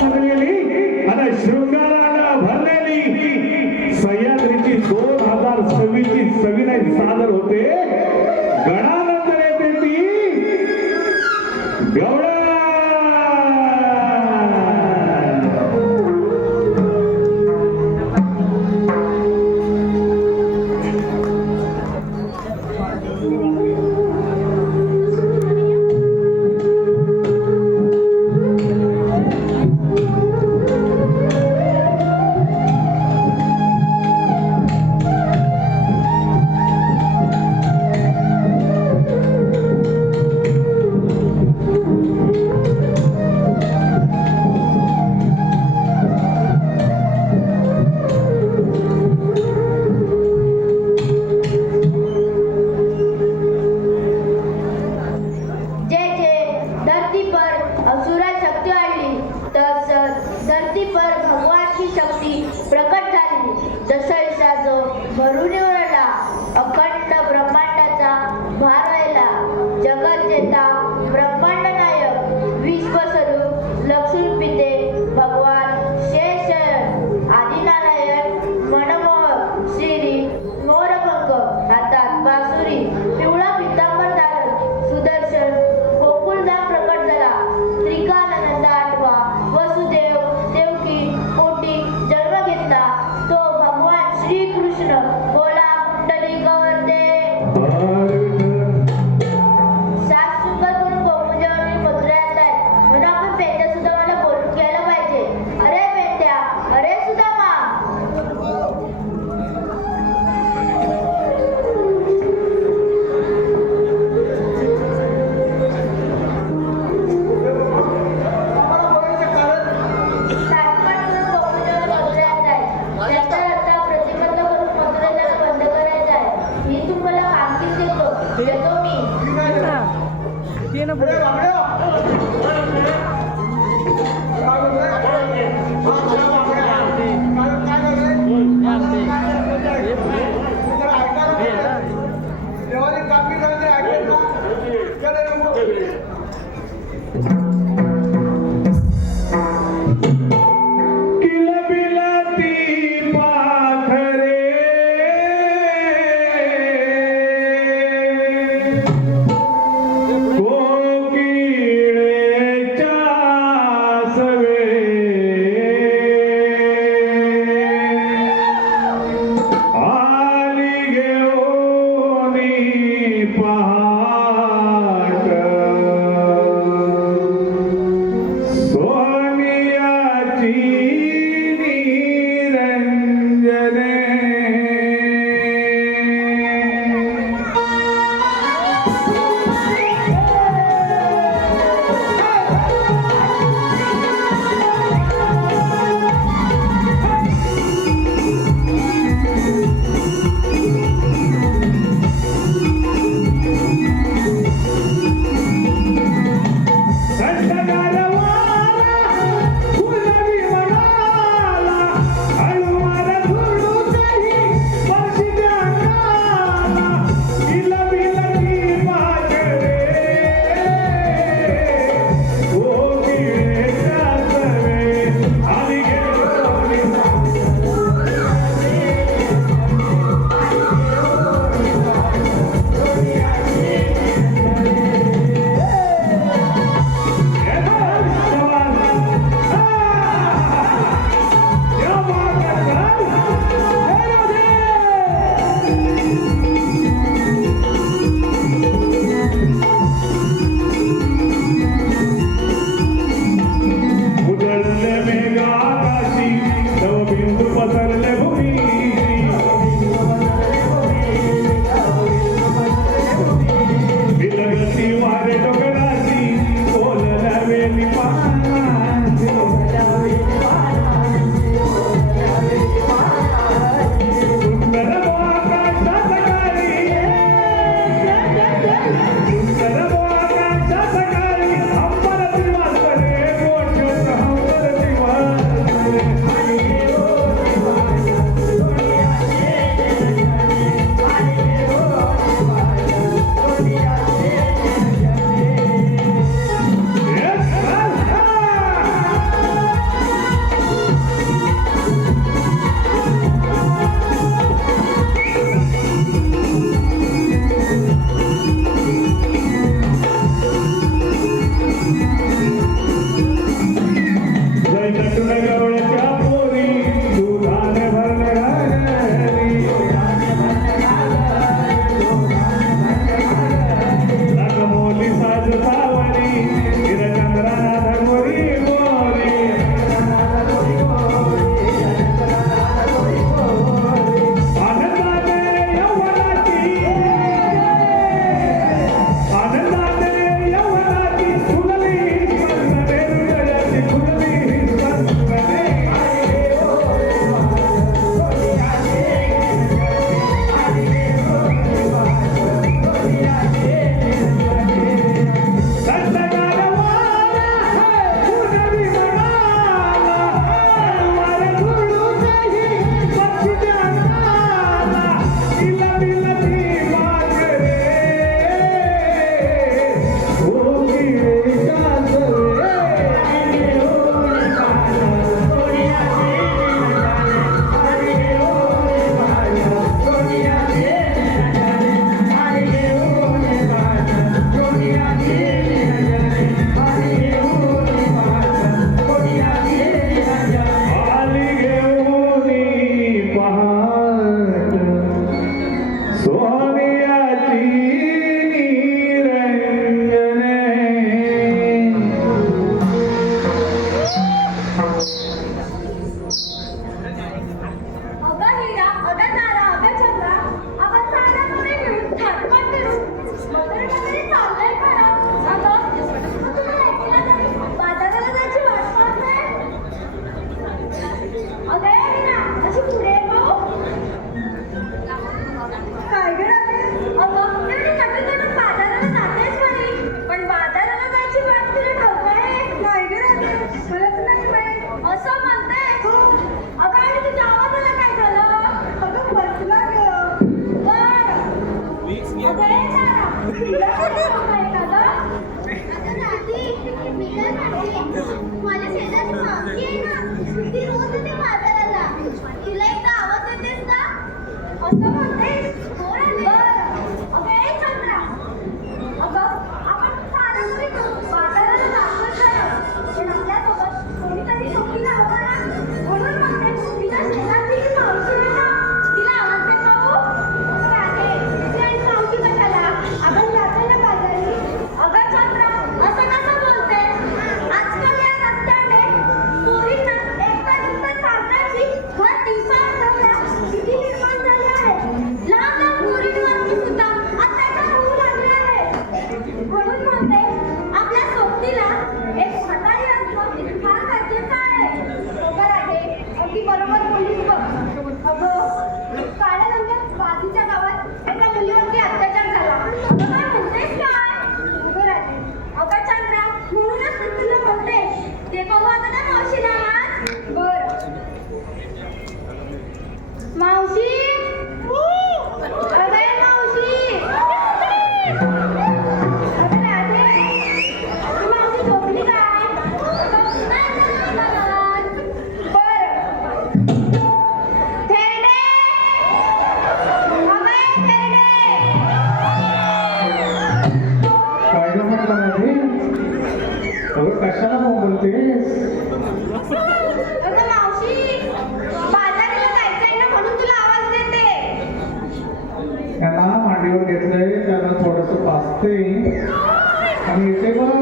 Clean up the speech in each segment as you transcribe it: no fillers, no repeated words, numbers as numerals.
सजलेली आणि शृंगारानं भरलेली सह्याद्रीची 2026 ची सविनय सादर होते. गणानंतर येते ती गवळण. आता ना मावशी नावात. बरं. मावशी अगं मावशी अगं राधे ती मावशी झोपली काय? बरं. थेरडे अगं थेरडे काय ग म्हटलं रे? अगं कशाला बोलतेस? अगं मावशी बाजाराला जायचंय ना म्हणून तुला आवाज देते. त्यांना मांडीवर घेतलंय, त्यांना थोडस पाचते आणि इथे बघ.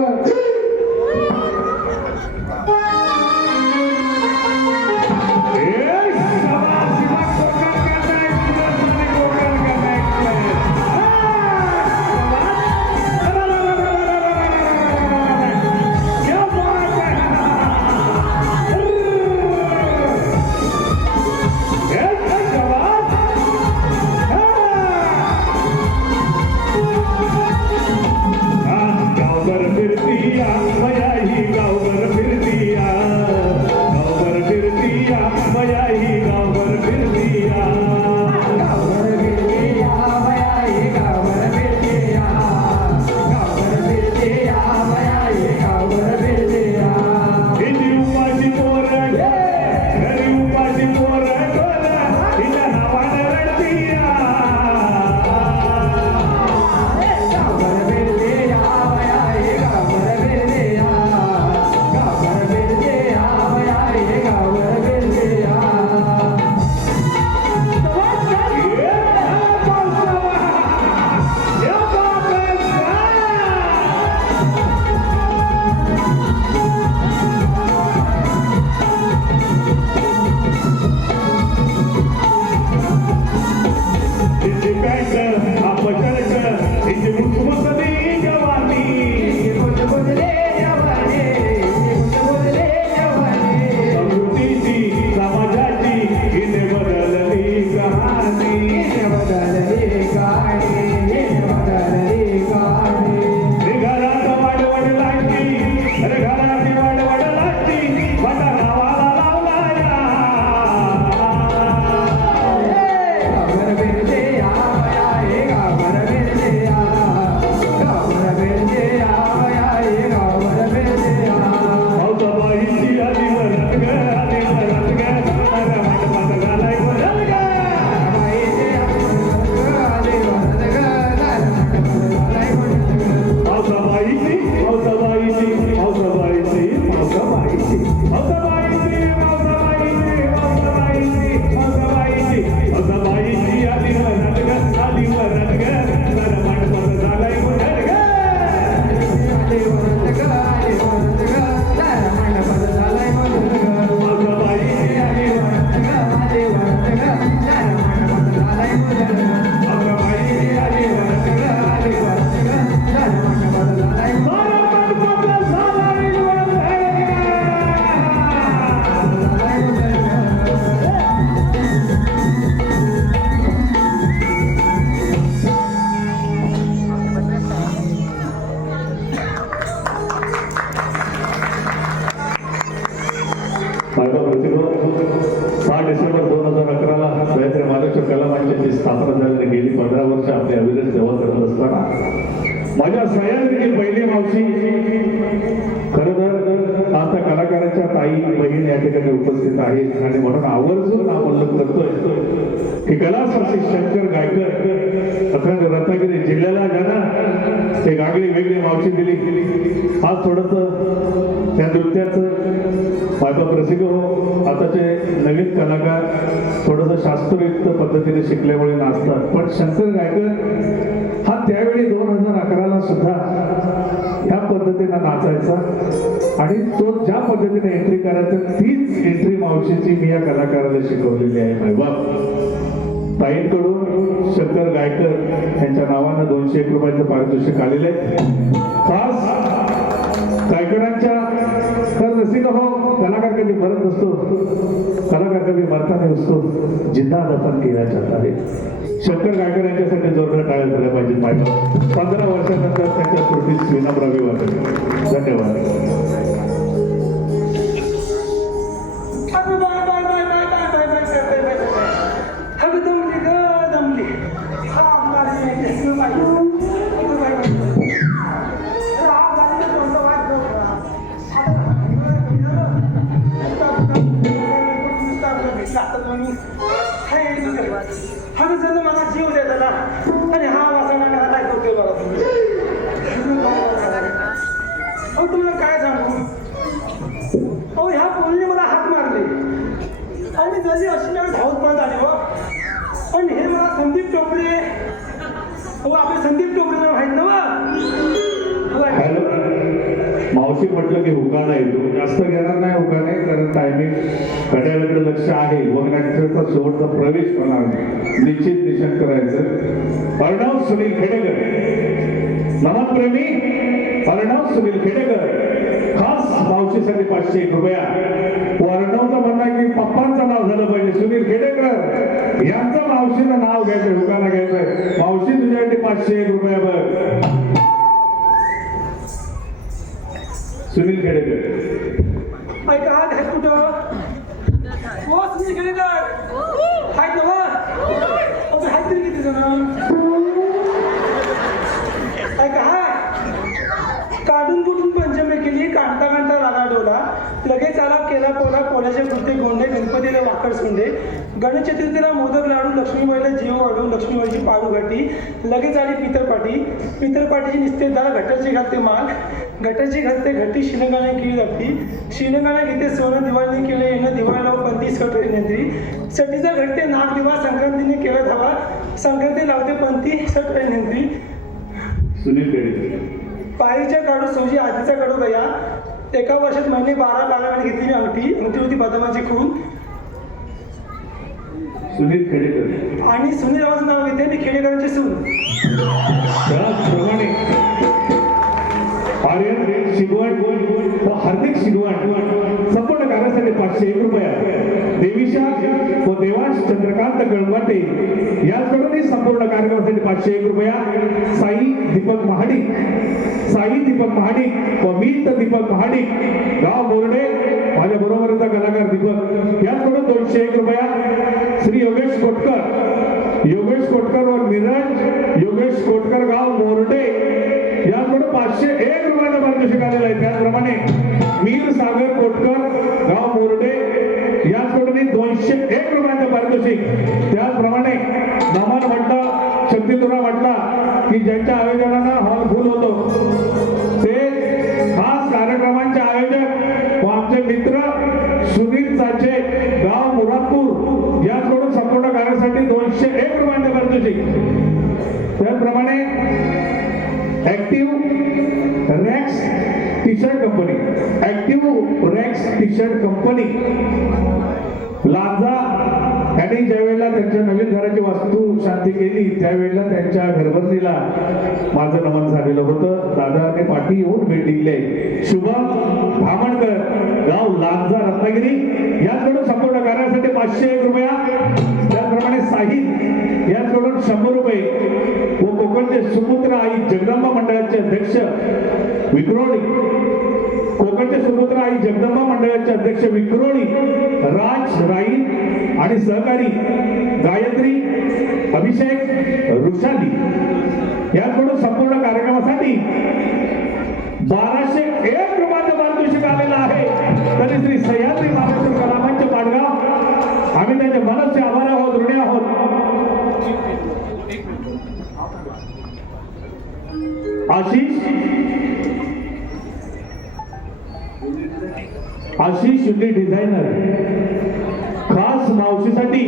माझ्या सह्याद्रीतील पहिली मावशी खरं तर आता कलाकारांच्या ताई बहीण या ठिकाणी उपस्थित आहेत आणि म्हणून आवर्जून नामोल्लेख करतोय की कला साक्षी शंकर गायकर अखंड रत्नागिरी जिल्ह्याला ज्यांना ते गागडी वेगळी मावशी दिली आज थोडस त्या नृत्याचं माझा प्रसिद्ध हो आताचे नवीन कलाकार थोडस शास्त्रयुक्त पद्धतीने शिकल्यामुळे नाचतात पण शंकर गायकर हा त्यावेळी 2011ला सुद्धा ह्या पद्धतीने नाचायचा आणि तो ज्या पद्धतीने एंट्री करायचा तीच एंट्री मावशीची मी या कलाकाराला शिकवलेली आहे मायबाप ताईंकडून शंकर गायकर यांच्या नावानं 201 रुपयाचं पारितोषिक आलेले खास गायकरांच्या खरं नसीब हो कलाकार कधी मरत नसतो कलाकार कधी मरताना नसतो जिंदा दफन केला जात आहे शंकर गायकर यांच्यासाठी जोरदार टाळ्या झाल्या पाहिजेत मायबाप 15 वर्षानंतर त्यांच्या स्मृतीस विनम्र अभिवादन धन्यवाद म्हटलं की हुकाणा येतो. जास्त घेणार नाही हुकाणे, कारण टायमिंग घड्याळाकडे लक्ष आहे. वगनाट्याचा शेवटचा प्रवेश मला निश्चित निश्चित करायचं. अर्णव सुनील खेडेकर, नमन प्रेमी अर्णव सुनील खेडेकर खास मावशीसाठी 501 रुपया. अर्णवचं म्हणणं आहे की पप्पांचं नाव झालं पाहिजे. सुनील खेडेकर यांचं मावशीनं नाव घ्यायचं, हुकाना घ्यायचंय. मावशी तुझ्यासाठी 501 रुपया बघ. सुनील खेडेकर ऐका आहेत कुठं हो सुनील खेडेकर आहेत ना आहेत तरी किती जण ऐका हा काढून कुठून पंचमी केली, काढता काढता रागा डोला, लगेच आला केला पोला, पोल्याचे कृत्य गोंडे, गणपतीला वाकड सोंडे, गणेश चतुर्थीला मोदक लाडू, लक्ष्मीबाईला जीव वाढू, लक्ष्मीबाईची पाडू घाटी, लगेच आली पितरपाटी, पितरपाटीची निस्ते दार, घटाची घालते माग, घटाची घालते घटी, शिनगाने केली जाती, शिनगाने घेते सोनं, दिवाळीने केले येणं, दिवाळीला पंती सट नंत्री, सटीचा घडते नाग दिवा, संक्रांतीने केला धावा, संक्रांती लावते पंती सट नंत्री. सुनील खेडेकर पायीच्या काढू सौजी, आधीचा काढू गया, एका वर्षात महिने 12 महिने घेतली मी अंगठी, अंगठी होती बदामाची खून. सुनील खेडेकर आणि सुनील रावाचं नाव घेते मी खेडेकरांची सून. त्याचप्रमाणे आर्यन शिगवण व हार्दिक शिगवण संपूर्ण कार्यासाठी 501 रुपया. देवीशा व देवाश चंद्रकांत गळवाटे याचकडूनही संपूर्ण कार्यक्रमासाठी 501 रुपया. साई दीपक महाडिक, साई दीपक महाडिक व मीत दीपक महाडिक गाव बोर्डे, माझ्या बरोबरचा कलाकार दीपक याचकडून 201 रुपया. श्री योगेश कोटकर, योगेश कोटकर व नीरज योगेश कोटकर गाव मोर्डे याचकडून 501 रुपयाचं पारितोषिक आलेलं आहे. त्याचप्रमाणे मीर सागर कोटकर गाव मोर्डे याचकडून 201 रुपयाचं पारितोषिक. त्याचप्रमाणे नमन म्हटलं, शक्तितुरा म्हटला की ज्यांच्या आयोजनानं हॉल फुल होतो ते खास कार्यक्रमांचे आयोजक व आमचे मित्र सुनील साचे गाव मुरादपूर याचकडून संपूर्ण कार्यासाठी 201 रुपयाचं पारितोषिक. त्याचप्रमाणे active racks T shirt company, active racks T shirt company Lanja यांनी ज्यावेळेला त्यांच्या नवीन घराची वास्तू शांती केली त्यावेळेला त्यांच्या घरबंदीला माझं नमन झालेलं होतं. दादाने पाठी येऊन भेट दिली. शुभम धामणकर गाव लांजा रत्नागिरी याचकडून संपूर्ण कार्यासाठी 501 रुपया. त्याचप्रमाणे साहिल याचकडून 100 रुपये व कोकणचे सुपुत्र आई जगदंबा मंडळाचे अध्यक्ष विक्रोळी, कोकणचे सुपुत्र आई जगदंबा मंडळाचे अध्यक्ष विक्रोळी राज राई आणि सहकारी गायत्री अभिषेक वृषाली याचकडून संपूर्ण कार्यक्रमासाठी 1201 रुपयाचं पारितोषिक आलेलं आहे. तरी श्री सह्याद्री महाराष्ट्र कलामंच पाडगाव आम्ही त्यांच्या मनसे आभार आहोत, ऋणी आहोत. आशिष शुद्धी डिझायनर खास मावशीसाठी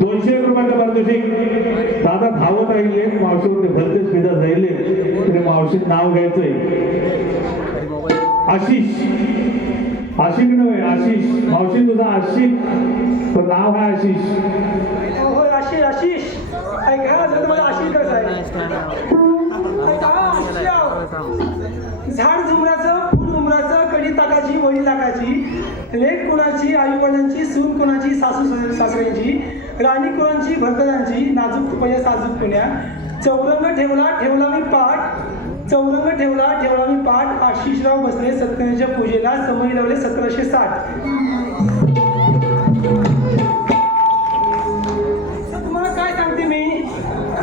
201 रुपयाचं पारितोषिक. दादा धावत राहिले, मावशीवर भलतेच फिरत राहिले तरी मावशी नाव घ्यायचंय. आशिष, आशिक नव्हे आशिष, मावशी तुझा आशिक पण नाव आहे आशिष. हो आशिष, आशिष ऐका जर तुम्हाला आशिष कसं आहे ऐका आशिष झाड झुमराचं, फुल उमराचं, कडी ताकाची, वडी लागाची, लेक कुणाची, आई वडिलांची, सून कुणाची, सासू सासऱ्यांची, राणी कुणाची, भरतरांची, नाजूक तुपया साजूक पुण्या, चौरंग ठेवला ठेवला मी पाठ, चौरंग ठेवला ठेवला मी पाठ, आशिषराव बसले सत्यनारायणच्या पूजेला, समय लावले 1760. तुम्हाला काय सांगते मी.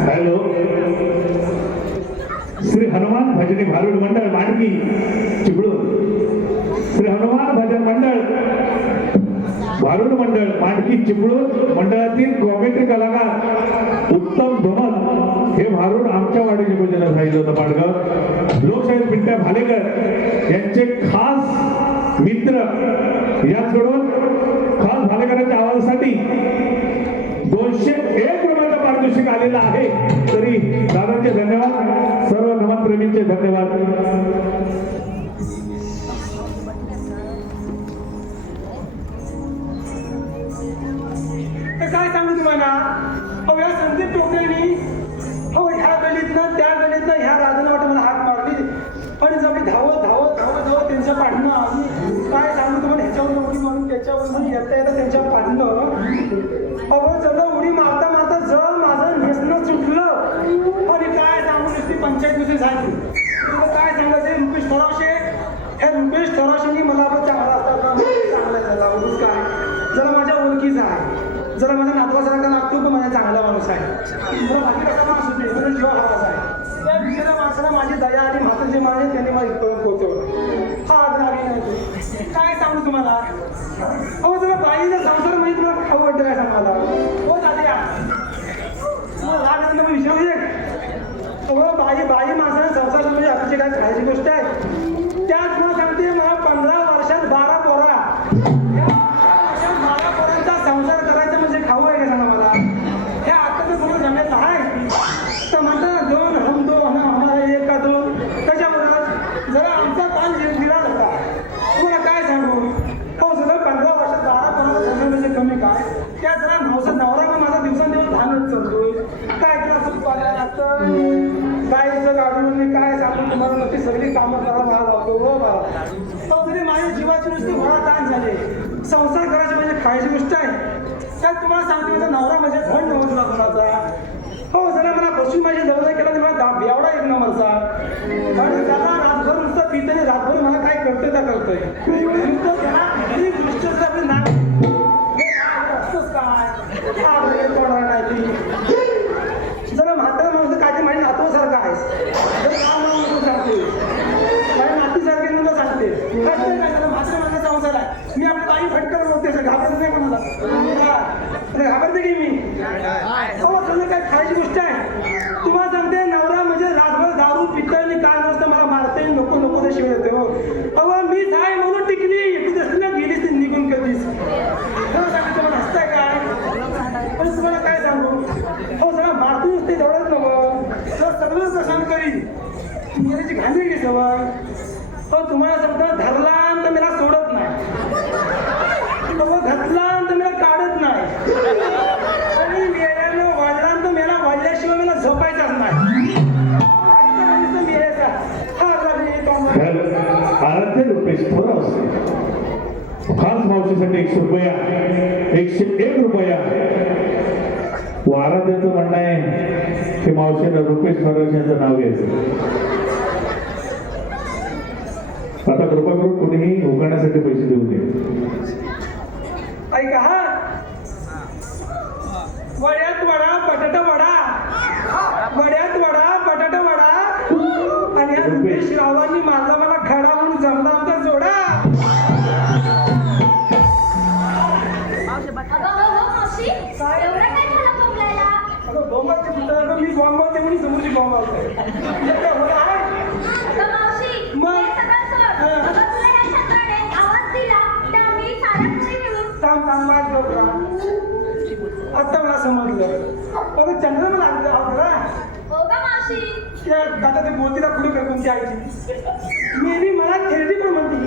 हॅलो, श्री हनुमान भजनी भारूड मंडळ मांडकी चिपळूण, श्री हनुमान भजन मंडळ भारूड मंडळ मांडकी चिपळूण मंडळातील कॉमेडी कलाकार उत्तम धोमन हे भारूड आमच्या वाडीच्या पूजेला सांगितलं होतं. पाडगाव लोकशाहीर पिंट्या भालेकर यांचे खास मित्र याचकडून खास भालेकरांच्या आवाजासाठी 201 रुपयाचं पारितोषिक आलेलं आहे. तरी दादांचे धन्यवाद, सर्व नमन प्रेमींचे धन्यवाद. येता येता त्यांच्या पाडलं. अगं जणं उडी मारता मारता जर माझं नेसणं सुटलं आणि काय सांगू नुसती पंचायत दुसरी झाली. तुला काय सांगायचं रुपेश थोरावशे, हे रुपेश थोरावशेंनी मला आपण चांगला असतात ना, चांगला झाला उगीच काय, जरा माझ्या ओळखीचा आहे, जरा माझ्या नातवासारखा लागतो पण माझा चांगला माणूस आहे, जरा बाकी कसा माणूस होते म्हणून जीवा हवाचा आहे. त्या विषयाला माणसाला माझी दया आणि म्हातारचे माणूस त्यांनी मला इथपर्यंत पोहोचवलं. हा आग्रह नाही काय सांगू तुम्हाला. अहो जरा बाईचा संसार माहिती तुला खाऊ वाटतं काय सांग मला. हो दादा मग विचारू अगं बाई माणसाने संसार म्हणजे आपली काय खायची गोष्ट आहे. त्यात मला सांगते मला 15 वर्षात 12 पोरा, 12 पोरांचा संसार करायचा म्हणजे खाऊ आहे का सांगा मला. हे आता तर कोणी सांगायचं आहे तर म्हणतात 2 हम 2 आम्हाला 1 का 2 त्याच्यामुळं जरा आमचा ताण दिला होता. तुम्हाला काय सांगू. हो सगळं 15 वर्षात 12 पोरांचा संसार म्हणजे कमी काय. त्या जरा नवरा पण माझा दिवसांदिवस लहानच चालतोय. काय तुला सुख पाहायला लागतं गाईचं गाडून मी काय सांगू तुम्हाला नक्की सगळी कामं करायला मला लागतो. हो बाबा तो तरी माझ्या जीवाची नुसती घोडा ताण झाले. संसार करायची म्हणजे खायची गोष्ट आहे. त्यात तुम्हाला सांगतो माझा नवरा म्हणजे धन नवरा कोणाचा. हो जरा मला बसून माझी लग्न केलं तर मला बेवडा 1 नंबरचा. आणि त्याला रातभर नुसतं पिताने रातभर मला काय करतोय त्या करतोय नुसतं त्याला ही दृष्ट जर आपली नाक असतंच काय कोणा नाही ती जरा म्हातारा माणूस काय ते माझ्या नातवासारखं आहे. जर का म्हणून सांगते माझ्या नातीसारखे मुलं सांगते कसं काय त्याला म्हातारा माझा संसार आहे. मी आपली बाई फटकन बोलते घाबरत नाही कोणाला. घाबरते की मी. हो तुला काय खायची गोष्ट आहे. तुम्हाला सांगते नवरा म्हणजे रातभर दारू पितं आणि काय नसतं मला मारते नको नको ते शिवाय येते. हो अहो मीच आहे म्हणून टिकली एकटी असली ना गेलीच ती निघून कधीच. सांगितलं मला हसताय काय पण तुम्हाला काय सांगू. हो जरा मारतून असते तेवढंच नको जरा सगळंच कशाने करी मेल्याची घांगरी घे सवय. हो तुम्हाला सांगतो धरला तर मला सोडत नाही, घातला तर मला काढत नाही आणि मेल्यानं वाढला तर मला वाढल्याशिवाय मला झोपायचाच नाही. आराध्य रुपेश थोराव खास मावशीसाठी 100 रुपया 101 रुपया. आराध्याचं म्हणणं आहे की मावशीनं रुपेश थोराव यांचं नाव घ्यायचं. आता कृपा करून कोणीही उकारण्यासाठी पैसे देऊ नये. ऐका हा वड्यात वडा बटाटा वडा, वड्यात वडा बटाटा वडा आणि या रुपेश रावांनी माझा मला खडा म्हणून जमला आमचा जोडा. अगं बॉम्बाचे पुतळा मी बॉम्बावते म्हणून समोरची बॉम्बावते. आता मला समजलं अगं चंद्र लागलं आता ते बोलतीला पुढे कर कोणती आयची मेरी मला थेरडी पण म्हणते.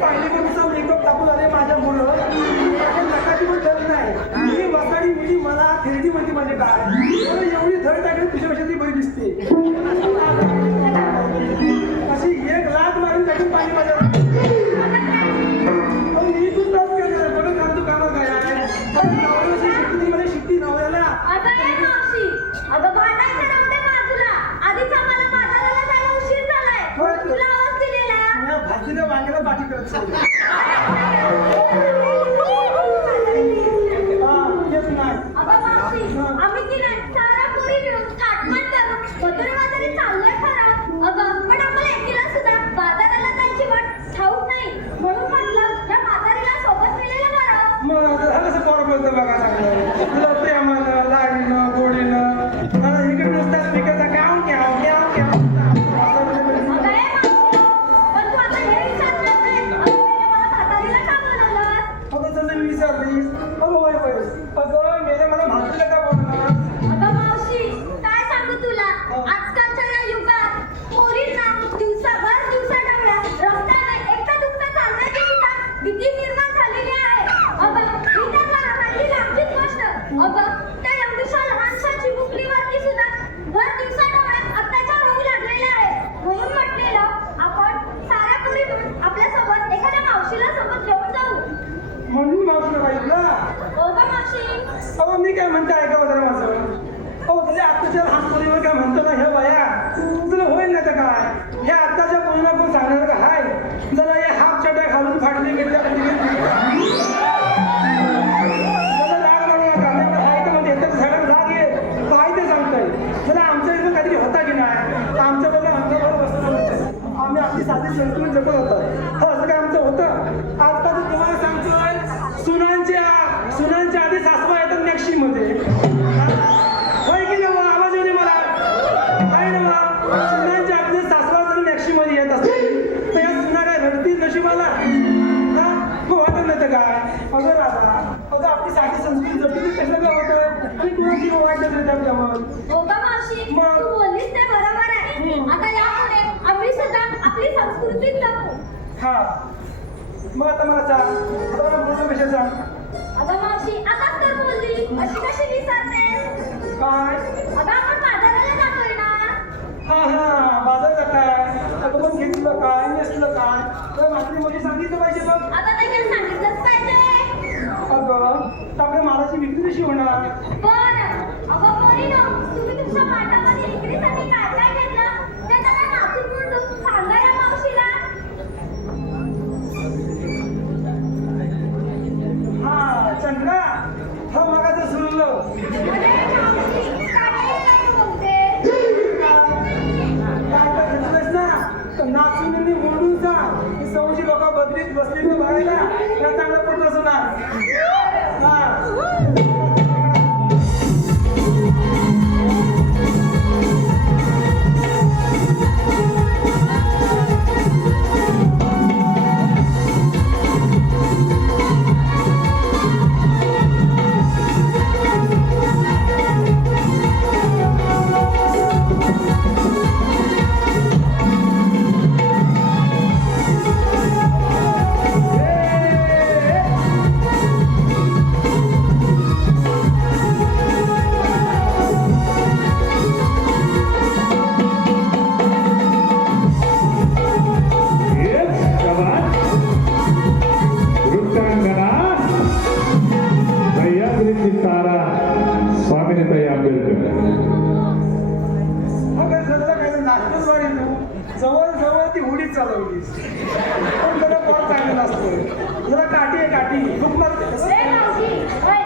पाहिली पण मेकअप टाकून आले माझ्या मुलं नकाची पण धड नाही. मी वसाडी मुली मला थेरडी म्हणते म्हणजे काय एवढी धड टाकली तुझ्यापेक्षा ती बरी दिसते. अशी 1 लाख मारून टाकून पाणी माझ्या मी तू त्रास केला कोण काम तू कामा काय नवऱ्याची शिकली मला शिकती नवऱ्याला. भाजीला वांग्याला पाठी करत कसं पोर बोलतो बघा तुला प्रेमानं लाडीनं गोडीनं मला इकडे नुसता स्पीकरचा गाव घ्याव घ्याव घ्याव. मी विचारलीस अगं मेले मला म्हातारीला का बोलणार. काय सांगू तुला आजकालच्या या युगात पोरींना दिवसा डावळ्या रस्त्याने एकटा दुसरा चालण्याची सुद्धा भीती निर्माण झालेली आहे. ही त्या काळातली लांबचीच गोष्ट. त्या एवढीशा लहानशा चिमुकलीवरती सुद्धा भर दिवसा डावळ्यात अत्याचार होऊ लागलेले आहे. म्हणून काय जेवण हो का मावशी मग? तू बोललीस ते बरोबर आहे आता यापुढे आम्ही सुद्धा आपली संस्कृती जपू हा मग आता मला सांग आता मला पुढचा विषय सांग अगं मावशी आताच तर बोलली अशी कशी विसरते काय अगं आपण बाजाराला जातोय ना हा बाजार जाताय आता पण घेतलं काय नेसलं काय तर माझी मोठी सांगितलं पाहिजे बघ आता ते काही सांगितलंच पाहिजे अगं तर आपल्या मालाची विक्री कशी होणार पण अगं पोरीनो तुम्ही तुमच्या पाठामध्ये विक्रीसाठी काय काय घेतलं ते जरा नाचून म्हणून सांगा ना मावशीला हा चंद्रा हा मगाचं सुरलं अरे मावशी काय बोलते काय घेतलंस ना तर नाचून आणि म्हणून सांग की सौजी लोक बदलीत बसली बघायला त्या चांगलं पुढलं सुनार हा स्वामीताई आंबेडकर अगं सगळं काय नाचतच वारी तू जवळ जवळ ती उडीच चालवलीस पण जरा पॉट चांगलं नसतं जरा काठी आहे काठी खूप मारते ए मावशी ओय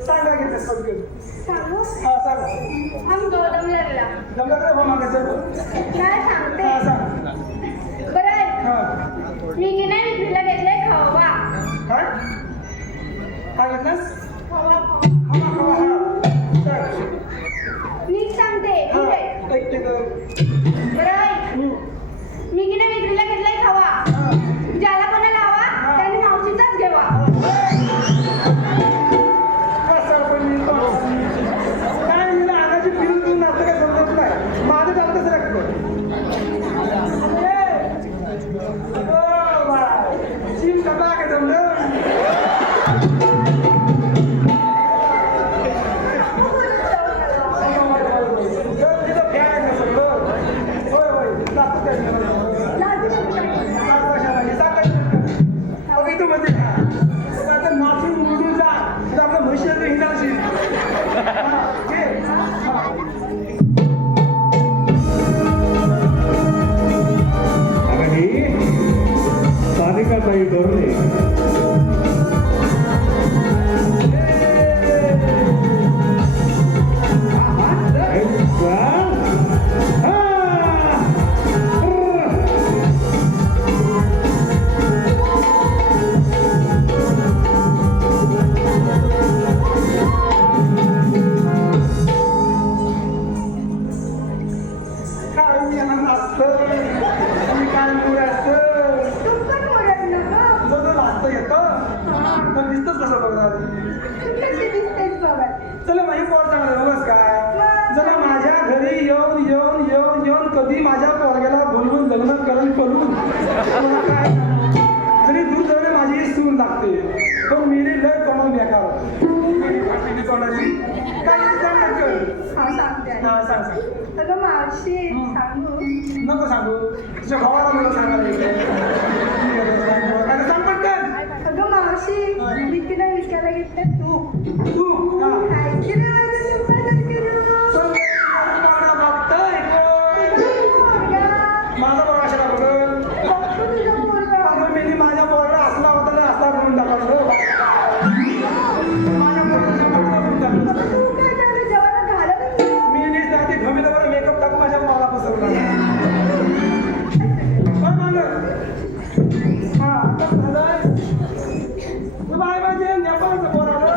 सांगा घेते सगळं सांगू हा सांग हम गौतम लागला जमलं का मागायचं काय सांगते हा सांग बरं आहे. हा मी की नाही विक्रीला घेतले खवा काय काय घेतलंस खवा हा हा सांग नीट सांगते हा ठीक आहे ऐकते तर बरं आहे. मी की नाही विक्रीला घेतलाय खवा हा ज्याला कोणाला हवा त्याने मावशीचाच घ्यावा कसं पण मी काय मी आगाची फिरून तू नातं काय समजत नाही माझं काम कसं लागतं चिम कपा काय जमलं सारिकाताई डोरले चला माझी पोर चांगलं बस काय जरा माझ्या घरी येऊन येऊन येऊन येऊन कधी माझ्या पोरग्याला बोलवून लग्न करून मला काय जरी दूर जवळ माझी सून लागते पण मेरी लय तोंड बेकार तोंडाची काय सांग हा सांग अगं मावशी सांगू नको सांगू तुझ्या भावाला मला सांगायला सांग पटकन अगं मावशी मी तिला विचारायला घेतले तू तू हा काय केलं माझं दुकानात केलं बघतोय माझा पोरा अशा बघ बघतो तुझं पोरगं. मी माझ्या पोराला असला होता ना असला म्हणून टाकलं माझ्या पोराला म्हणून टाकलं तू काय झालं जेवण घालत मी नीट जाते घमीला बरं मेकअप टाकून माझ्या पोराला पसरवला माग हा झालं बाय माझे नेपाळचं पोराला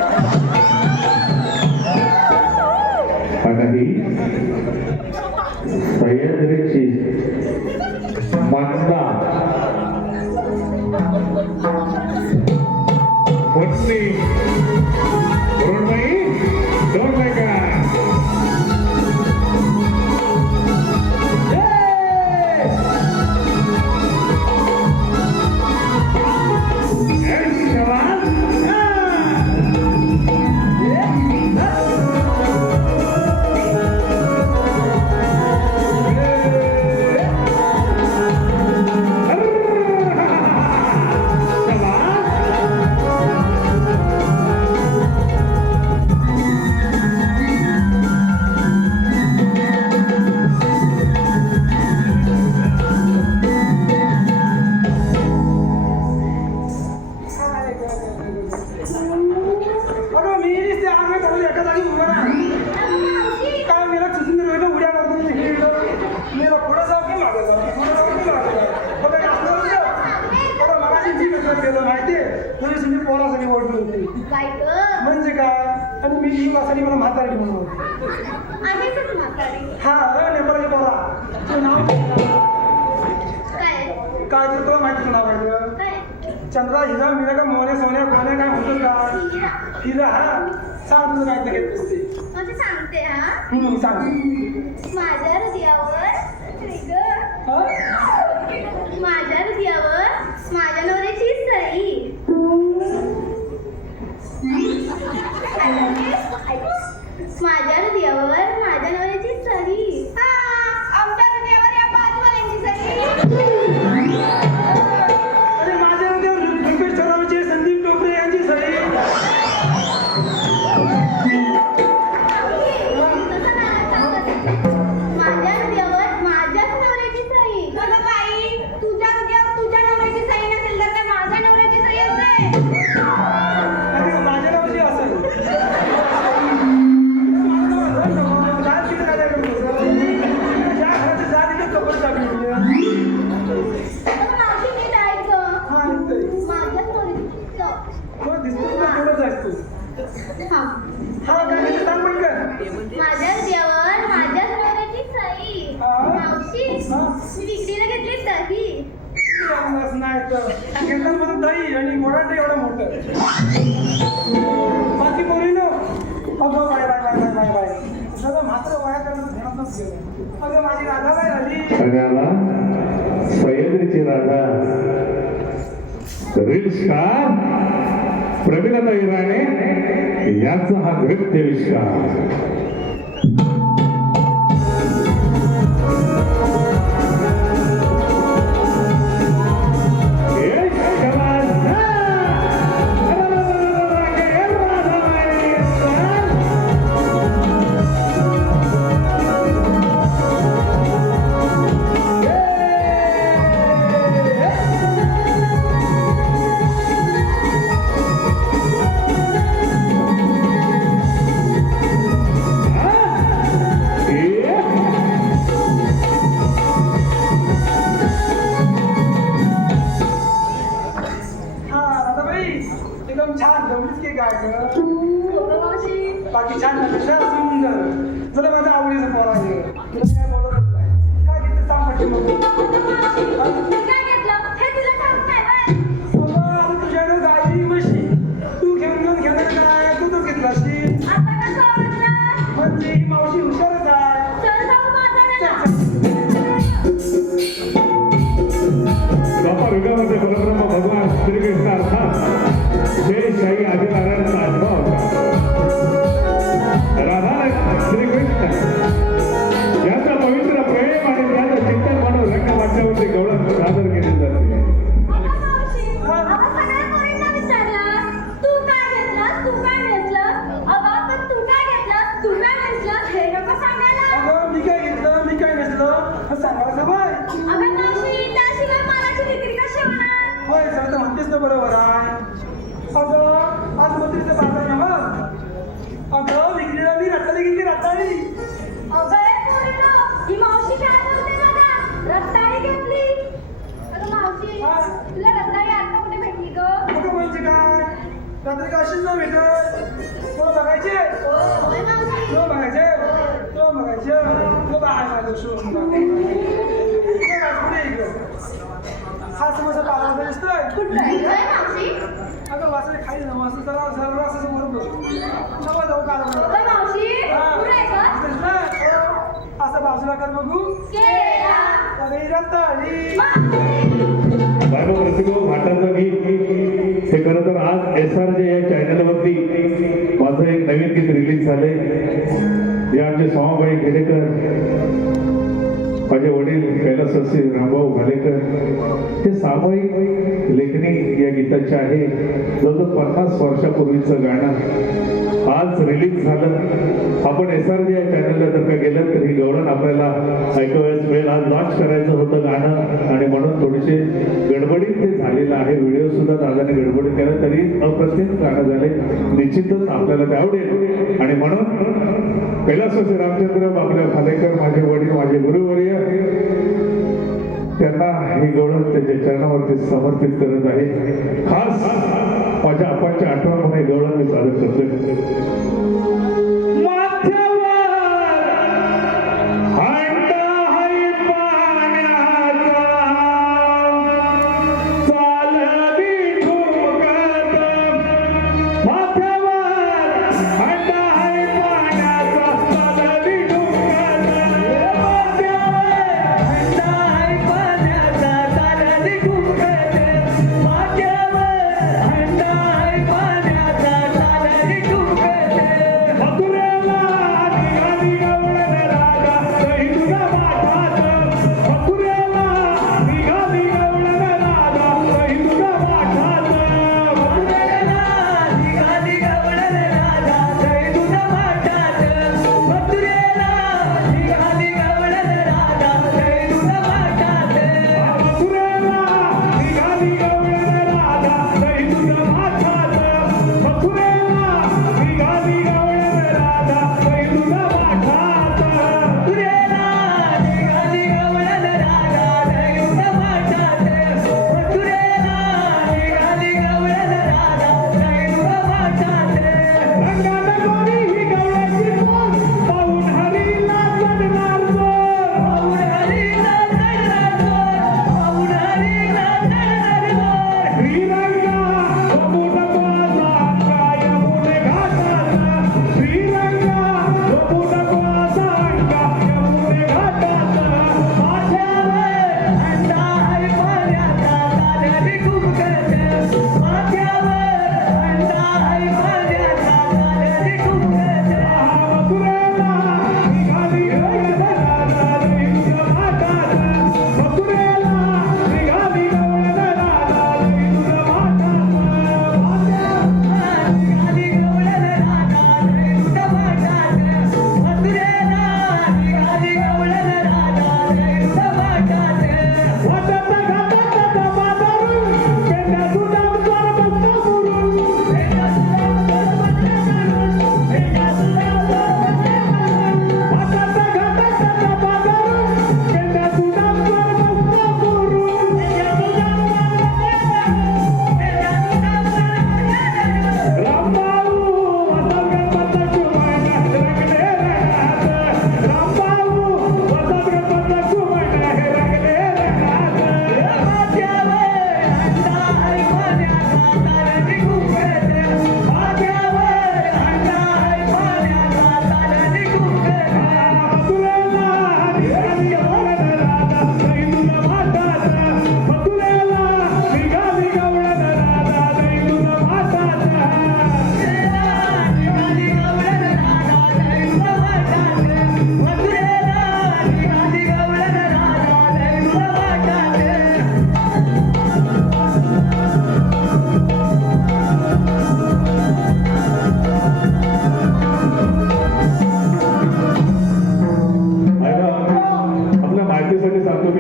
आणि मी ही वासाठी मला म्हातारी म्हणून आहेतच म्हातारी. हा नेपाळची पोरा तुझं नाव काय काय तर तुला माहिती नाव आहे तुझं? काय चंद्रा हिरा मिरा का मोने सोन्या गोण्या काय म्हणतो का हिरा. हिरा हा सांग तुझं काय तर घेतलीस ते म्हणजे सांगते हा. सांग माझ्या हृदयावर हा? माझ्या हृदयावर माझ्या नवऱ्याची सई. माझ्या हृदयावर माझ्या नवऱ्याची सही. आमच्या हृदयावर या बाजूवाल्यांची सही. अरे माझ्या हृदयावर व्यंकटेश चव्हाणचे संदीप टोपरे यांची सही माझ्या हृदयावर माझ्याच नवऱ्याची सही. अगं बाई, तुझ्या हृदयावर तुझ्या नवऱ्याची सही नसेल तर काय माझ्या नवऱ्याची सही असते? अरे माझ्या नावाची असेल जात किती काय ज्या घराची जात तिथे कबर टाकली अगं मावशी, नीट ऐक गं. हा ऐकतोय माझ्याच नवऱ्याची हो दिसतो तुला तेवढंच आहेस तू हा. हा काय म्हणजे सांग पटकन माझ्या हृदयावर माझ्याच नवऱ्याची सही. हा? मावशी, हा? मी विक्रीला घेतली दही. बस नाही तर कीर्तनमध्ये दही आणि गोडाटे एवढं मोठं बाकी बोली नो अगं bye bye bye bye bye bye सगळं मात्र वया करणं ध्यानातच गेलं अगं माझी राधा काय झाली सगळ्याला सह्याद्रीची राधा रील स्टार प्रवीणता इराणे याचा हा नृत्यविष्कार. हा राधाबाई एकदम छान जमलीच की काय गं अगं मावशी, बाकी छान झालं सुंदर जरा माझ्या आवडीचं पोर आहे तुला काय बोलतच नाही काय घेते सांग पटकन मग मी काय घेतलं हे तुला ठाऊक नाही बाय. आता तुझ्याकडे गाई म्हशी तू घेऊन घेणार काय तू तो घेतला असेल आता कसं वाटलं? म्हणजे ही मावशी हुशारच आहे चल जाऊ बाजाराला. बापा युगामध्ये परब्रह्म भगवान श्रीकृष्ण अर्थात शेषशाही आदिनारायणाचा आत्मा होता. राधा श्रीकृष्ण याचा पवित्र प्रेम आणि त्याचं चिंतन म्हणून रंगमंचावरती गवळण सादर केले जाते. अगं मावशी, अगं सगळ्या पोरींना विचारलं, तू काय घेतलं? तू काय घेतलं? अगं पण तू काय घेतलं? तू काय घेतलं? हे नको सांगायला. अगं मी काय घेतलं मी काय नसलं हे सांगायला सवय अगं मावशी, त्याशिवाय मालाची विक्री कशी होणार? होय सर तर म्हणतेस ना बरोबर आहे अगं आज मत्रीचं बाजार ना मग अगं विक्रीला मी रत्ताळी घेतली रत्ताळी अगं ए पोरींनो, ही मावशी काय बोलते बघा, रताळी घेतली. अगं मावशी, हा. तुला रताळी आता कुठे भेटली गं? अगं म्हणजे काय रात्री का अशीच ना भेटत तो बघायचे होय मावशी. तो बघायचे तो बघायचे तो बाहेर माझं शो पुढे हा समोसा पाला दिसतोय होय मावशी. अगं वासरे खाली ना वासरे जरा जरा असं समोर नवा जाऊ काढ होय मावशी, पुढे आहे का? असं बाजूला कर बघू केला. अगं रत्ताळी बायबा प्रतिभा भाटाचं गीत हे खरं तर आज SRJ या चॅनलवरती माझं एक नवीन गीत रिलीज झालंय. जे आमचे स्वामाबाई खेडेकर माझे वडील कैलासवासी रामभाऊ भालेकर हे सामूहिक लेखणी या गीताचे आहे. जवळजवळ 50 वर्षापूर्वीचं गाणं आज रिलीज झालं. आपण SRJ या चॅनलला जर का गेलं तर ही गवळण आपल्याला ऐकावयास मिळेल. आज लॉन्च करायचं होतं गाणं आणि म्हणून थोडेसे गडबडीत ते झालेलं आहे. व्हिडिओ सुद्धा दादाने गडबडीत केला तरी अप्रतिम गाणं झाले. निश्चितच आपल्याला ते आवडेल आणि म्हणून कैलासवासी रामचंद्र बापल्या भालेकर माझे वडील माझे गुरुवर्य त्यांना हे गवळण त्याच्या चरणावरती समर्पित करत आहे. खास माझ्या आपांच्या आठवण म्हणून हे गवळण मी सादर करतोय.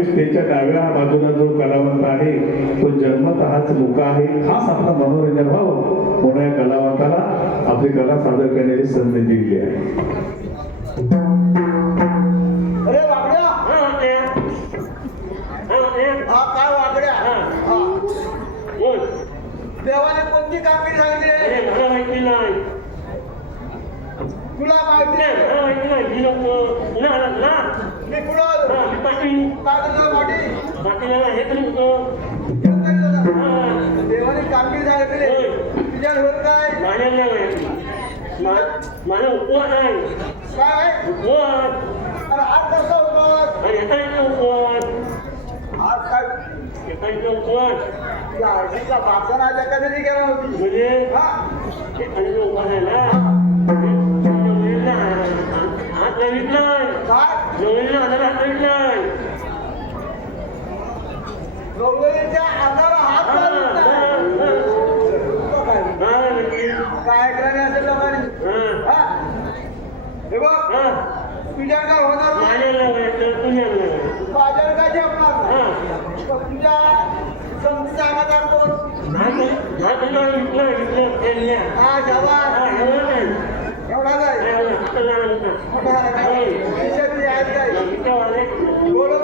स्टेजच्या डाव्या बाजूला जो कलावंत आहे तो जन्मतःच मुका आहे. खास आपला मनोरंजन व्हावं म्हणून या कलावंताला आपली कला सादर करण्याची संधी दिली आहे. अरे वाकड्या हा काय वाकड्या देवाने कोणती कामगिरी सांगितली तुला माहिती नाही मी कुठं आलो काय करतो पाठी देवाने कामगिरी सांगितली तुझ्या होत काय माझा उपवास आहे काय उपवास अरे आज कसं होतो एकांचा उपवास आज काय एकांचा उपवास या आरतीचा बापसा आज एखाद्याने केला होती म्हणजे हा एकांचा उपवास आहे ना हात लावितलाय काय नवरीला हात लावितलाय गौरवीच्या अंगाला हात लावला काय ऐकलं नाही असेल लोकांनी हा हे बघ तुझ्या काय होणार माझ्या काय जेवणार तुझ्या संगीचा आवाज कोण हा जवा एवढा जाय बोलो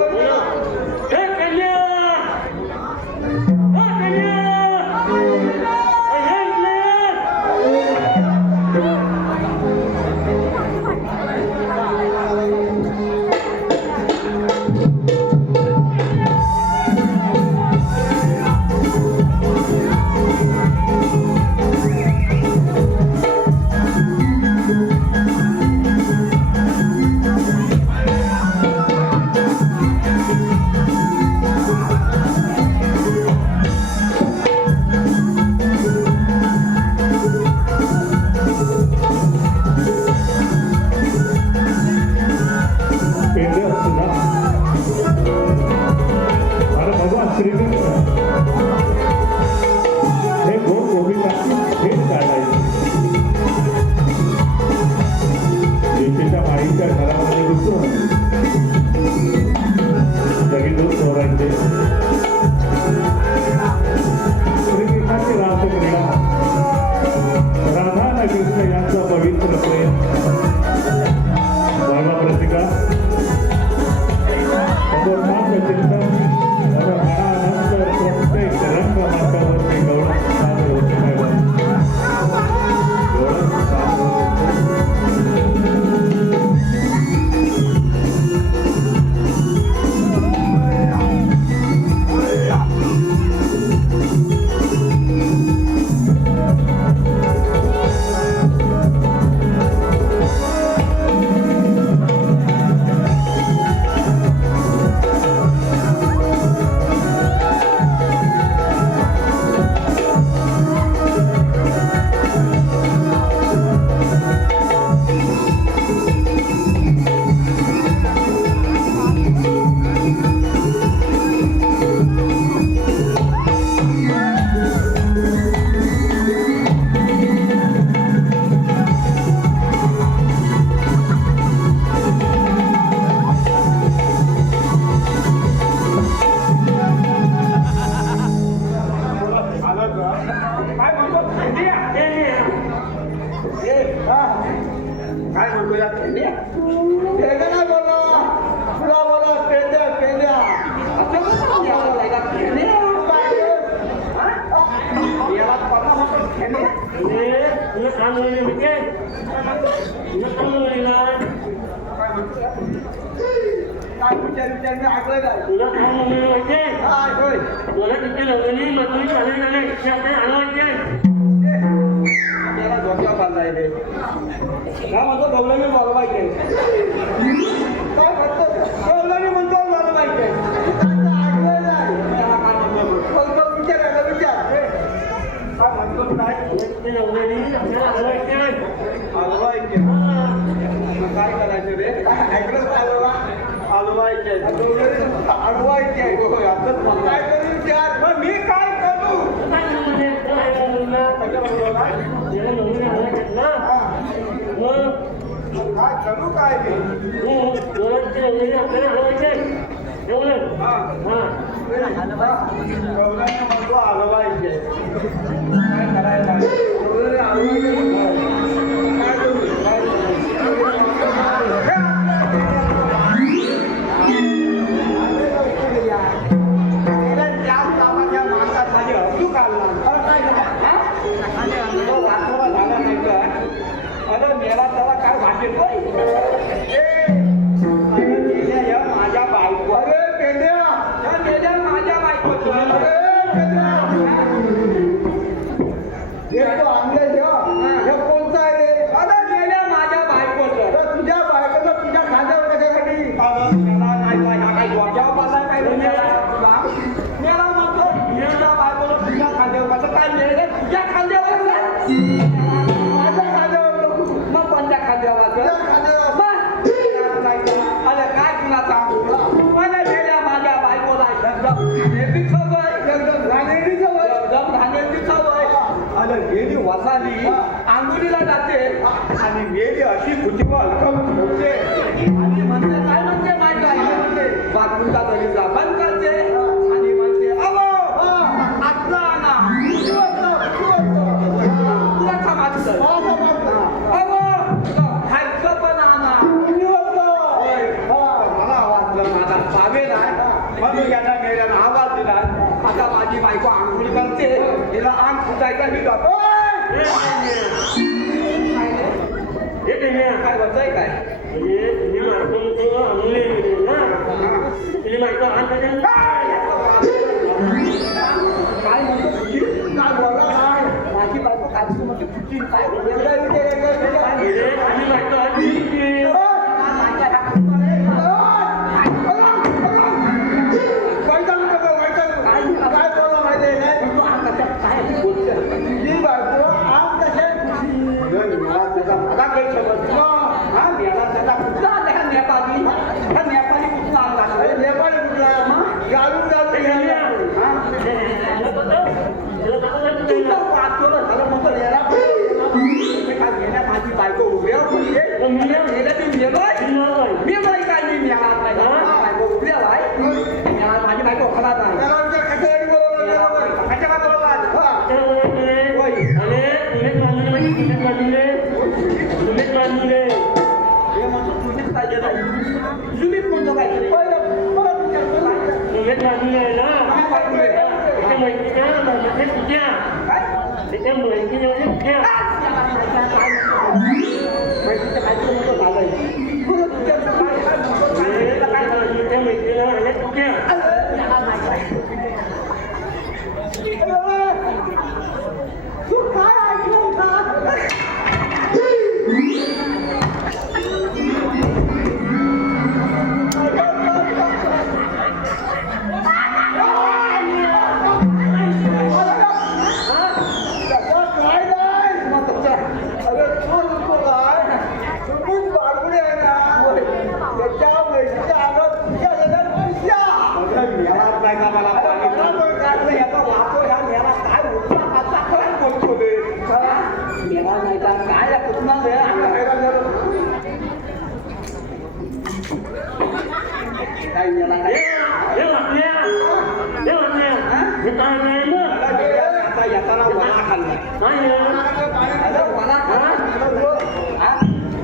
विचार मी ऐकलं काय तुला काय म्हणून माहितीये काय होय तुला तिथे नवली मधुरी चालू झाले इथे आलं माहितीये त्याला डोक्यावर बांधाय ते काय म्हणतो डोंगराने बोलवा पाहिजे काय म्हणतो डोंगराने म्हणतो बोलवा पाहिजे ऐकलं नाही त्याला काय म्हणतो विचार काय म्हणतो नाही तिथे नवली आपल्याला आलं माहितीये हलवा ऐके मग काय करायचं रे ऐकलं हलवा हलवा ऐके हलवा ऐके काय करू विचार मग मी काय करू काय म्हणजे काय म्हणला त्याला नवली आलं घेतला मग काय करू काय मी तुला तिथे नवली आपल्याला आलं माहितीये एवढं हा हा गौरांना म्हणतो हलवा ऐके काय करायला हलवा काय करू मेला त्याला काय वाटेल माझ्या बायको अरे पेंड्या माझ्या बायको कोणता आहे रे अरे गेल्या माझ्या बायकोचं तुझ्या बायकोचं तुझ्या खांद्यावर कशासाठी मेला नाही काय हा काय डोक्यावर बसाय काय मेला म्हणतो मेला बायकोचं तुझ्या खांद्यावर कसं काय मेले तुझ्या खांद्यावर माझ्या खांद्यावर मग कोणत्या खांद्यावर अरे काय तुला सांगू मला गेल्या माझ्या बायकोला नेहमी सवय एकदम घाणेरडी सवय अरे गेली वसाली आंघोळीला जाते आणि गेली अशी भुतीवर हलकं ठेवते आणि म्हणते काय म्हणते माझी आई म्हणते बाथरूमचा दरीचा बंद करते आणि म्हणते अहो आतला आणा तुला थांबायचं अहो खायचं पण आणा मला वाटलं माझा सावे नाही म्हणून याला मेल्यानं आवाज दिला आता माझी बायको आंघोळी करते तिला अंग फुटायचा मी जातो काय होतंय काय तुम्ही मारतो आणले ना तुम्ही मारतो आणलं काय म्हणतो फुटी काय बोलला काय माझी बायको काय म्हणते फुटी काय तुम्ही मारतो आणली माझी बायको उभ्या माझी बायको खरा तुम्हीच म्हणतो काय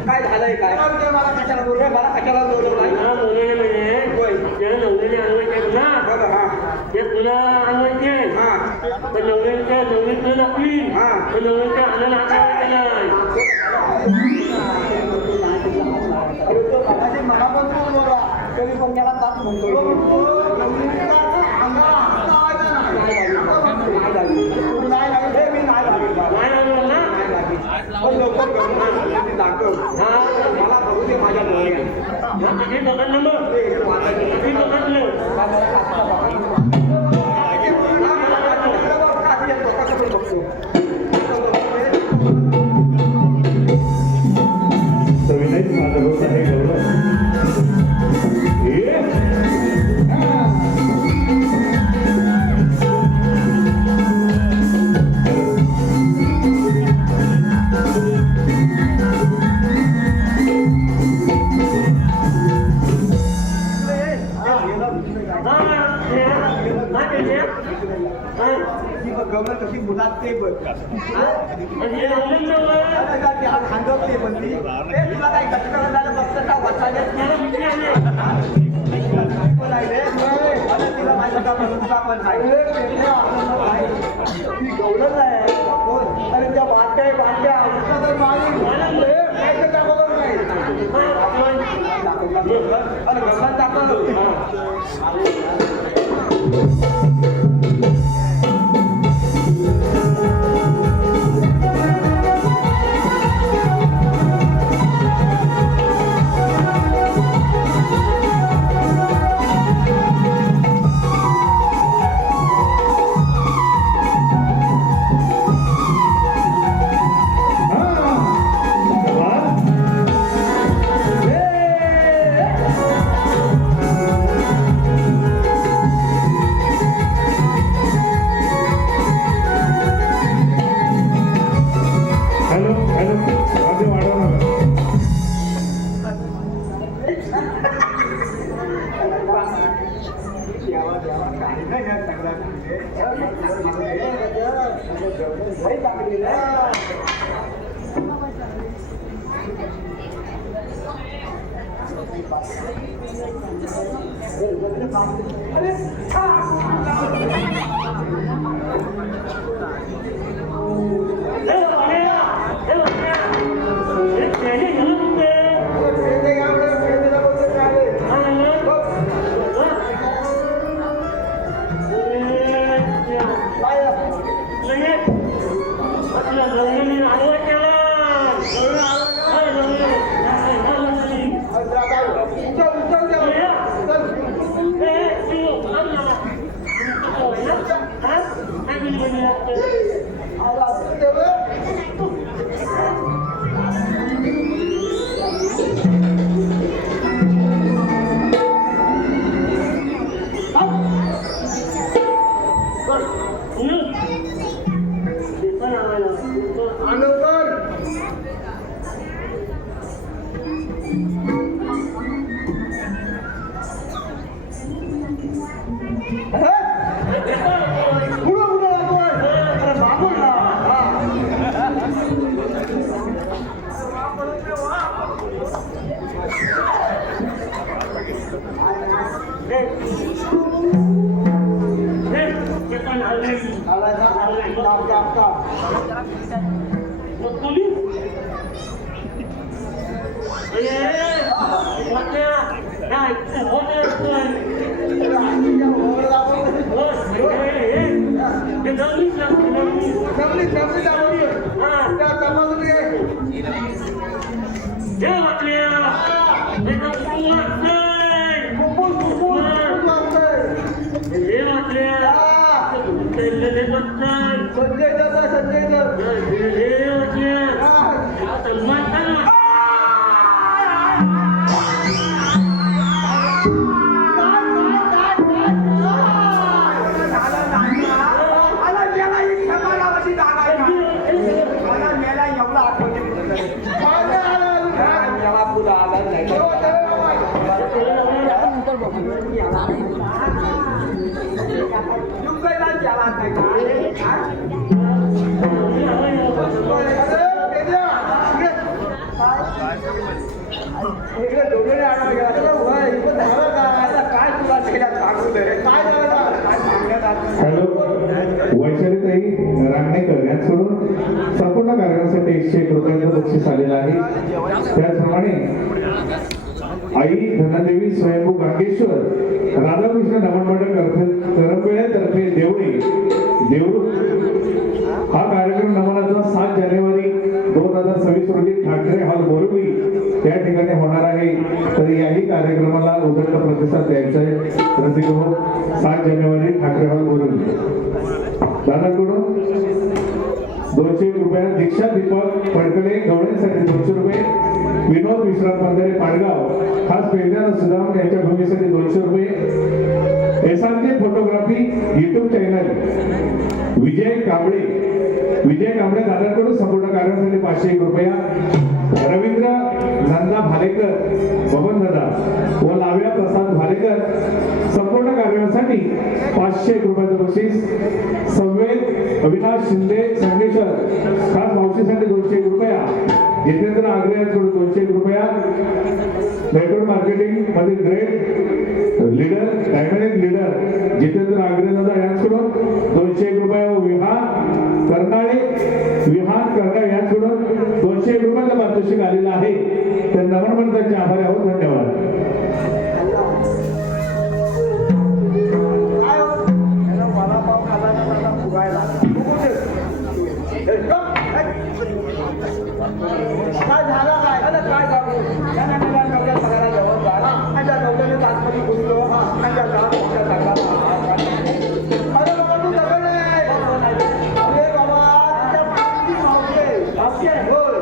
काय झालंय काय मला कशाला बोलवलं मला कशाला ते तुला आणवायचे पण नवऱ्याच्या नवरीतलं नकली पण नवऱ्याच्या आनंद आणायचं नाही मला पण बोलवला तरी पण मला नाही लागलं ना? हा. मला बघू दे माझ्या डोळ्याने. हा, किती पकडलं मग? किती पकडलं? सविनय माझं होत आहे गौरव. ये. गमत कशी मुलात ते बघ. म्हणजे लागलं ना मला? त्याला खांदवते पण ती तुला काही घटकाला बघता वाचायला मला भीती आली. पण आहे रे. आता तिला माहिती का तुला पण नाही ती गौरव आहे. अरे त्या बांध्या उठला तर मारी नाही दाखवलं नाही. अरे घरला दाखवलं. हॅलो हॅलो आधी वाढव ना. हॅलो वैशालीताई रांगणेकर यांच्याकडून संपूर्ण कार्यक्रमासाठी 101 रुपयांचं बक्षीस आलेलं आहे. त्याचप्रमाणे आई धनादेवी स्वयंभू गांगेश्वर राधाकृष्ण नमन मंडळ करंबेळेतर्फे देवळी देऊळ हा कार्यक्रम नमनाचा 7 जानेवारी 2026 रोजी ठाकरे हॉल बोरवली या ठिकाणी होणार आहे. तर याही कार्यक्रमाला उदंड प्रतिसाद द्यायचा आहे. रसिक हो, 7 जानेवारी ठाकरे हॉल बोरवली. दादाकडून 200 रुपये दीक्षा दीपक फडकले गवळ्यांसाठी 200 रुपये, विनोद विश्राम बंधारे पाडगाव खास पेरण्याला सुदाम यांच्या भूमीसाठी 200 रुपये, एसआरके फोटोग्राफी युट्यूब चॅनल विजय कांबळे दादाकडून संपूर्ण कार्यासाठी 501 रुपया, रवींद्र नंदा भालेकर बबन दादा व लाव्या प्रसाद भालेकर संपूर्ण कार्यासाठी 501 रुपयाचं बक्षीस, संवेद अविनाश शिंदे संगेश्वर खास मावशीसाठी 201 रुपया, जितेंद्र आग्रे यांच्याकडून 201 रुपया, नेटवर्क मार्केटिंग मधील great leader dynamic leader Jitendra Agre दादा यांच्याकडून 201 रुपया व विहान करणारे यांच्याकडून 201 रुपयाचा पारितोषिक आलेला आहे. तर नमन मंडळाचे आभारी आहोत. धन्यवाद. वडापाव खाला ना फुगायला काय झालं काय काय सांगू त्यांना सगळ्यांना जेवण झाला माझ्या नवऱ्याने तासमध्ये बोललो माझ्या अरे बाबा तू दगड नाही अरे बाबा तुझ्या पाठीची मावशी आहे होय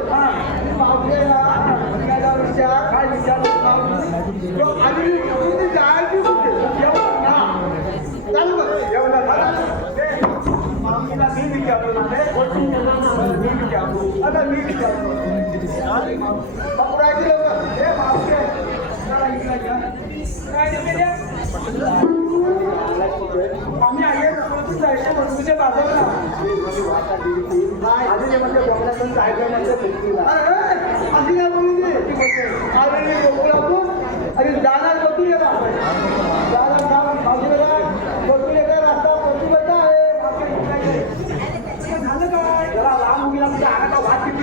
मावशी आहे ना काय विचार आणि तुझी जायची जेवण ना चालू बघ जेवण मावशीला मी विचारलो आता मी विचारतो आम्ही आहे जायचं मधुच्या बाजारला आधी म्हणजे बोकड्यातून जायचं अरे बोकडातून अरे जाणार बघू ये जाणार बघू ये रस्ता बघू बघा झालं काय जरा लांब मुलीला तुझ्या आगाचा वाद किती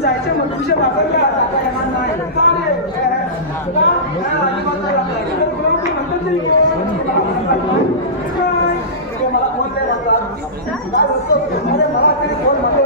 जायचं मधुच्या बाजारला मला फोन नाही म्हणतात अरे मला तरी फोन म्हणतो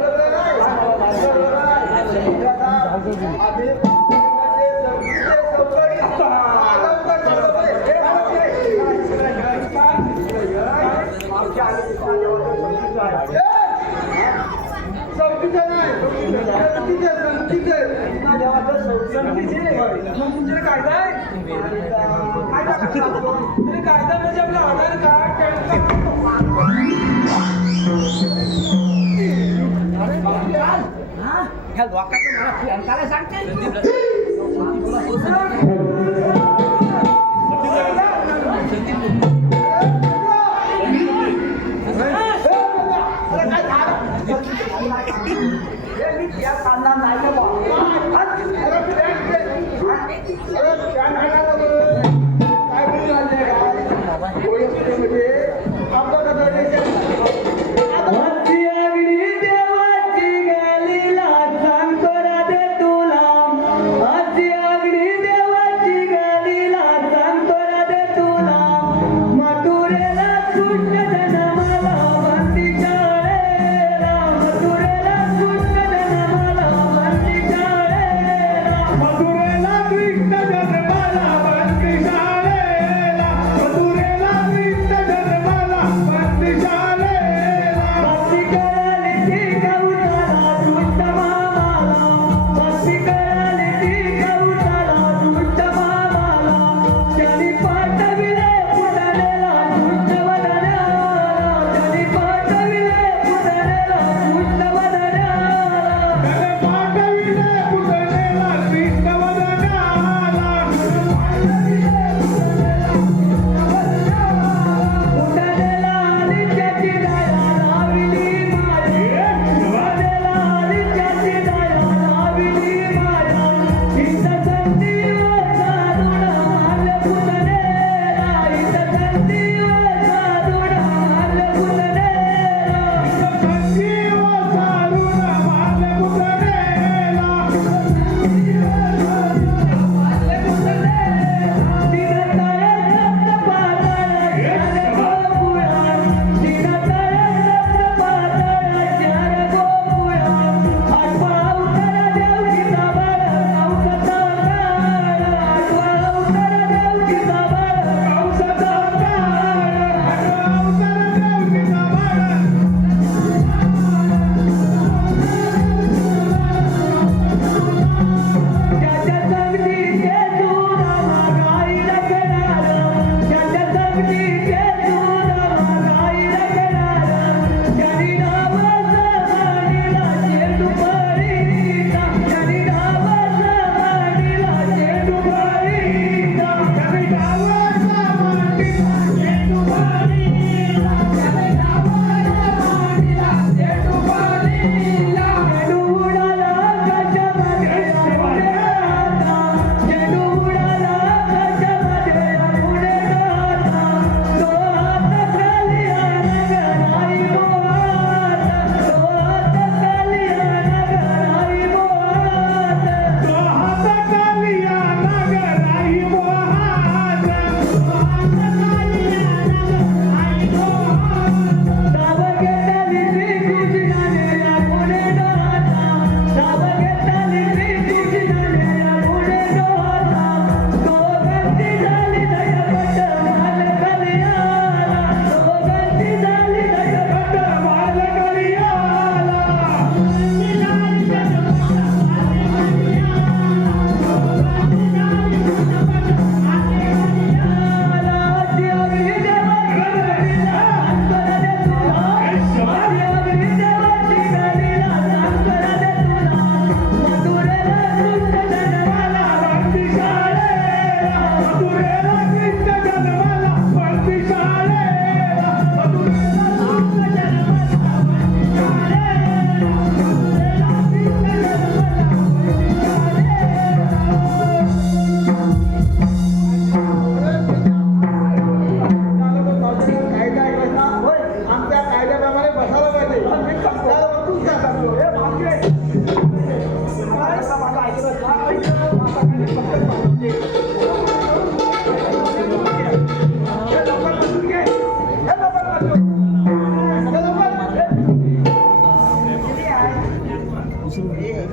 तुमच्याकडे कायदा आहे कायदा म्हणजे आपलं आधार कार्ड सांगते मी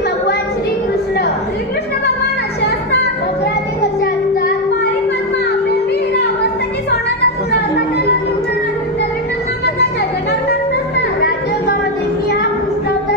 भगवान श्रीकृष्ण. श्रीकृष्ण भगवान असे असतात. भद्रादी कसे असतात. पायी पद्मा, पिंपी हिरा, मस्तकी सोन्याचा तुरा, सगळ्याला तुरा, जगन्नाथाचा जय जयकार करत असतात. राज्यगावात हा कृष्ण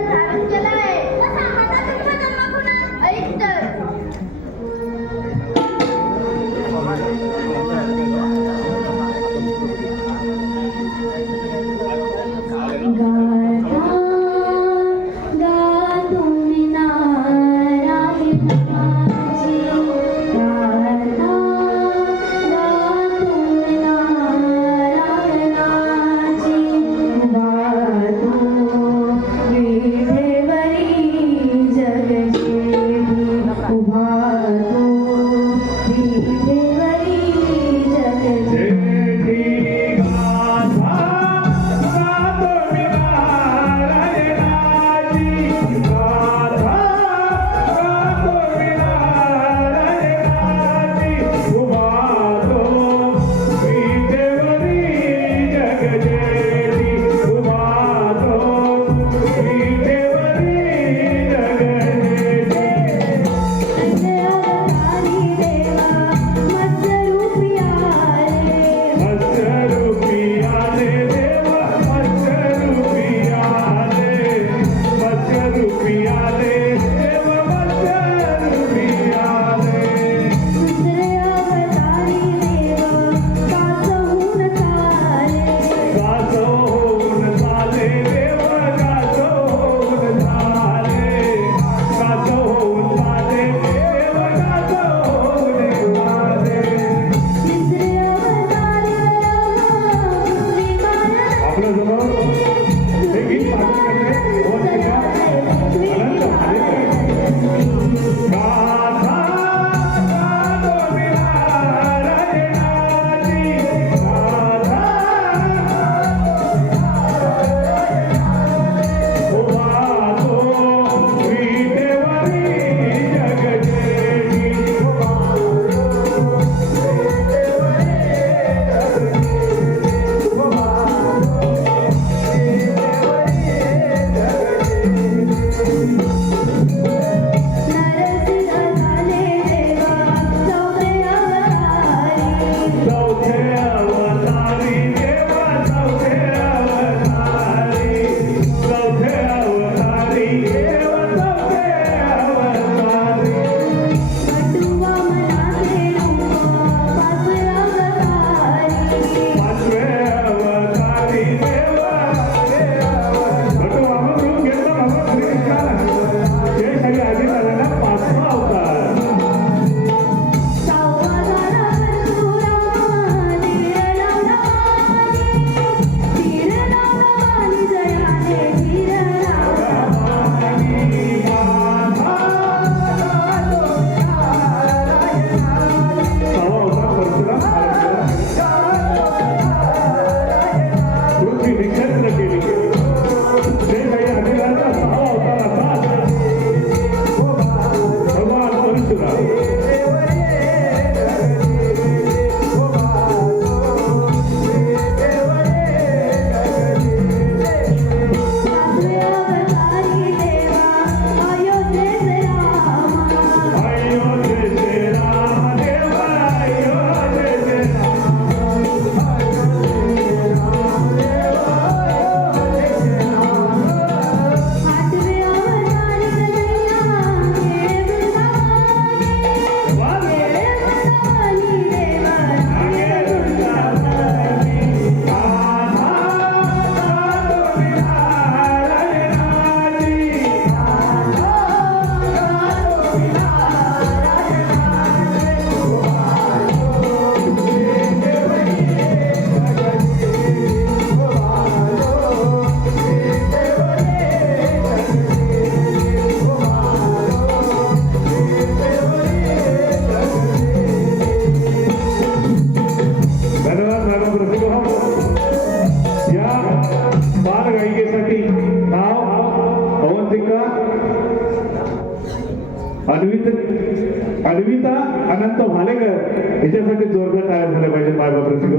अन्विता अनंत भालेकर याच्यासाठी जोरदार टाळ्या झाल्या पाहिजे बायबाप रसिको.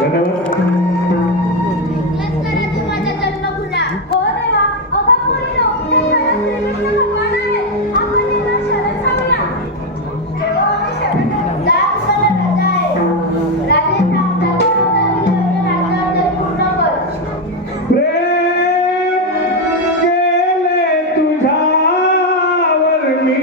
धन्यवाद. करा तू माझा जन्मभूना. हो देवा, अगं पोरीनो, ते खरंच श्रीकृष्ण भगवान आहेत. आपण त्यांना शरण जाऊया. देवा, आम्ही शरण जाऊ. जा, तुम्हाला रजा आहे. राजेच्या आमदारांनी एवढं राज्यावर पूर्ण कर. प्रेम केले तुझ्यावर मी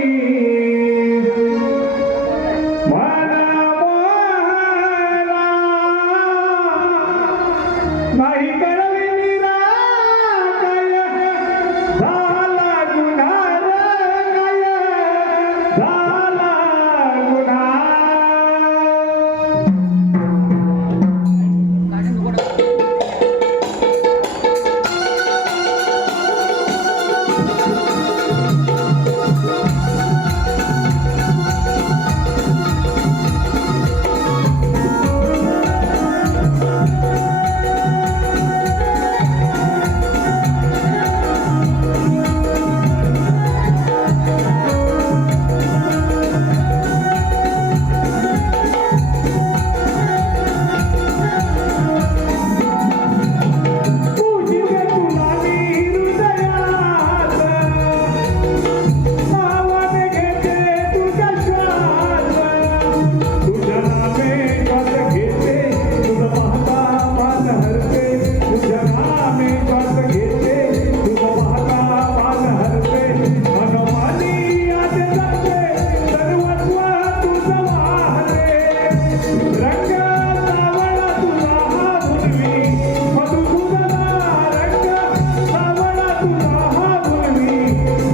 नाही कळली निराकय झाला गुन्हा रे झाला गुन्हा. पूजिते तुला मी हृदयात, नावाने घेते तुझा श्वास, तुझ्या नामे श्वास घेते, तुझं पाहता मान हरते, तुझ्या नामे श्वास घेते, तुझं पाहता मान हरते, मनोमानी आत जाते, सर्वस्व तुझं वाहते, रंग सावळा तुझा हा भुलवी, मधुसूदना रंग सावळा तुझा हा भुलवी,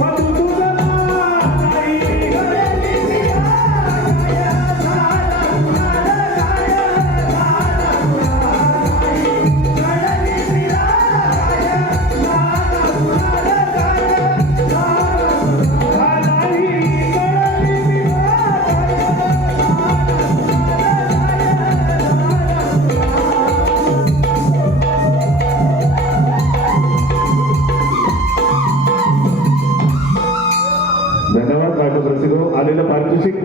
मधुसूदना नाही गळली निराकय झाला गुन्हा रे झाला गुन्हा नाही गळली निराकय झाला गुन्हा रे झाला गुन्हा नाही गळली धन्यवाद. बायको रसिको आलेलं पारितोषिक